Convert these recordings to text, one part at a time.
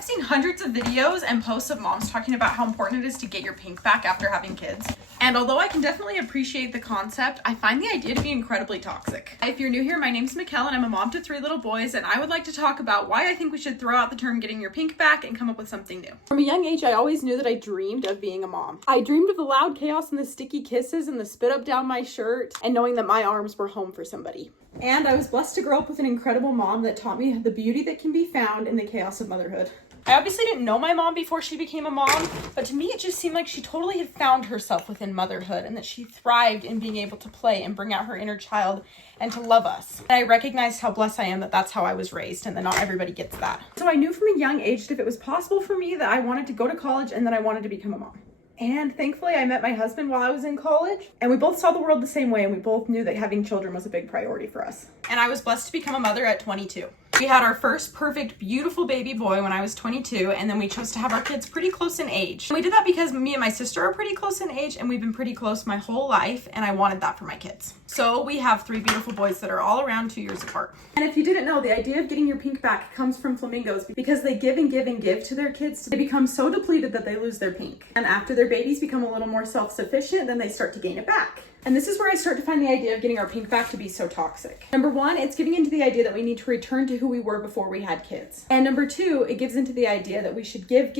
I've seen hundreds of videos and posts of moms talking about how important it is to get your pink back after having kids. And although I can definitely appreciate the concept, I find the idea to be incredibly toxic. If you're new here, my name's Mikkel and I'm a mom to 3 little boys, and I would like to talk about why I think we should throw out the term getting your pink back and come up with something new. From a young age, I always knew that I dreamed of being a mom. I dreamed of the loud chaos and the sticky kisses and the spit up down my shirt and knowing that my arms were home for somebody. And I was blessed to grow up with an incredible mom that taught me the beauty that can be found in the chaos of motherhood. I obviously didn't know my mom before she became a mom, but to me it just seemed like she totally had found herself within motherhood and that she thrived in being able to play and bring out her inner child and to love us. And I recognized how blessed I am that that's how I was raised and that not everybody gets that. So I knew from a young age that if it was possible for me that I wanted to go to college and that I wanted to become a mom. And thankfully, I met my husband while I was in college, and we both saw the world the same way, and we both knew that having children was a big priority for us. And I was blessed to become a mother at 22. We had our first perfect, beautiful baby boy when I was 22, and then we chose to have our kids pretty close in age. And we did that because me and my sister are pretty close in age, and we've been pretty close my whole life, and I wanted that for my kids. So we have 3 beautiful boys that are all around 2 years apart. And if you didn't know, the idea of getting your pink back comes from flamingos because they give and give and give to their kids. They become so depleted that they lose their pink. And after their babies become a little more self-sufficient, then they start to gain it back. And this is where I start to find the idea of getting our pink back to be so toxic. Number 1, it's giving into the idea that we need to return to who we were before we had kids. And number 2, it gives into the idea that we should give,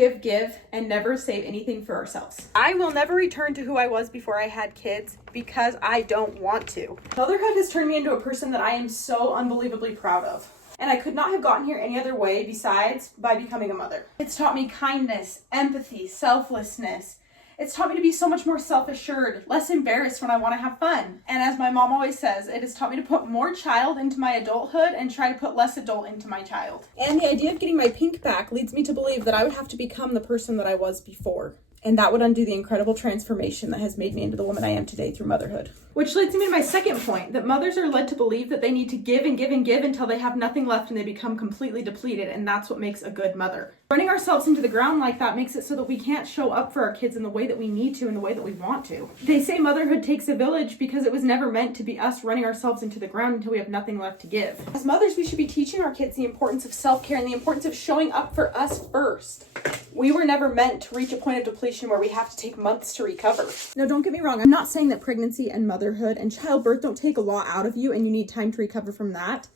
and never save anything for ourselves. I will never return to who I was before I had kids because I don't want to. Motherhood has turned me into a person that I am so unbelievably proud of. And I could not have gotten here any other way besides by becoming a mother. It's taught me kindness, empathy, selflessness. It's taught me to be so much more self-assured, less embarrassed when I want to have fun. And as my mom always says, it has taught me to put more child into my adulthood and try to put less adult into my child. And the idea of getting my pink back leads me to believe that I would have to become the person that I was before. And that would undo the incredible transformation that has made me into the woman I am today through motherhood. Which leads me to my second point, that mothers are led to believe that they need to give and give and give until they have nothing left and they become completely depleted, and that's what makes a good mother. Running ourselves into the ground like that makes it so that we can't show up for our kids in the way that we need to, in the way that we want to. They say motherhood takes a village because it was never meant to be us running ourselves into the ground until we have nothing left to give. As mothers, we should be teaching our kids the importance of self-care and the importance of showing up for us first. We were never meant to reach a point of depletion where we have to take months to recover. Now, don't get me wrong. I'm not saying that pregnancy and motherhood and childbirth don't take a lot out of you and you need time to recover from that.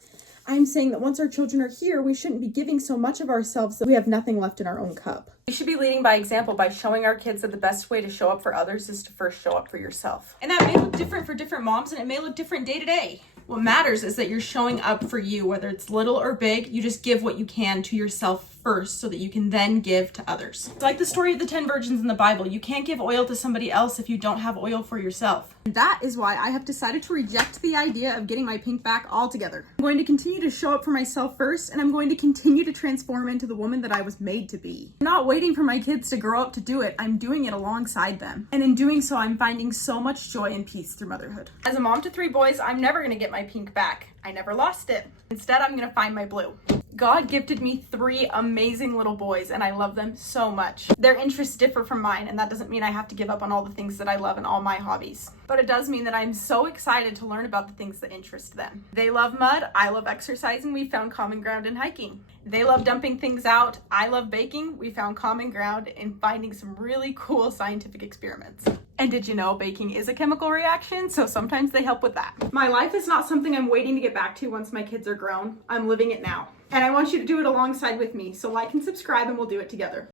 I'm saying that once our children are here, we shouldn't be giving so much of ourselves that we have nothing left in our own cup. We should be leading by example by showing our kids that the best way to show up for others is to first show up for yourself. And that may look different for different moms, and it may look different day to day. What matters is that you're showing up for you, whether it's little or big. You just give what you can to yourself first so that you can then give to others. It's like the story of the 10 virgins in the Bible. You can't give oil to somebody else if you don't have oil for yourself. And that is why I have decided to reject the idea of getting my pink back altogether. I'm going to continue to show up for myself first, and I'm going to continue to transform into the woman that I was made to be. I'm not waiting for my kids to grow up to do it. I'm doing it alongside them. And in doing so, I'm finding so much joy and peace through motherhood. As a mom to 3 boys, I'm never going to get my pink back. I never lost it. Instead, I'm going to find my blue. God gifted me 3 amazing little boys, and I love them so much. Their interests differ from mine, and that doesn't mean I have to give up on all the things that I love and all my hobbies. But it does mean that I'm so excited to learn about the things that interest them. They love mud, I love exercising, we found common ground in hiking. They love dumping things out, I love baking, we found common ground in finding some really cool scientific experiments. And did you know baking is a chemical reaction? So sometimes they help with that. My life is not something I'm waiting to get back to once my kids are grown. I'm living it now. And I want you to do it alongside with me. So like and subscribe and we'll do it together.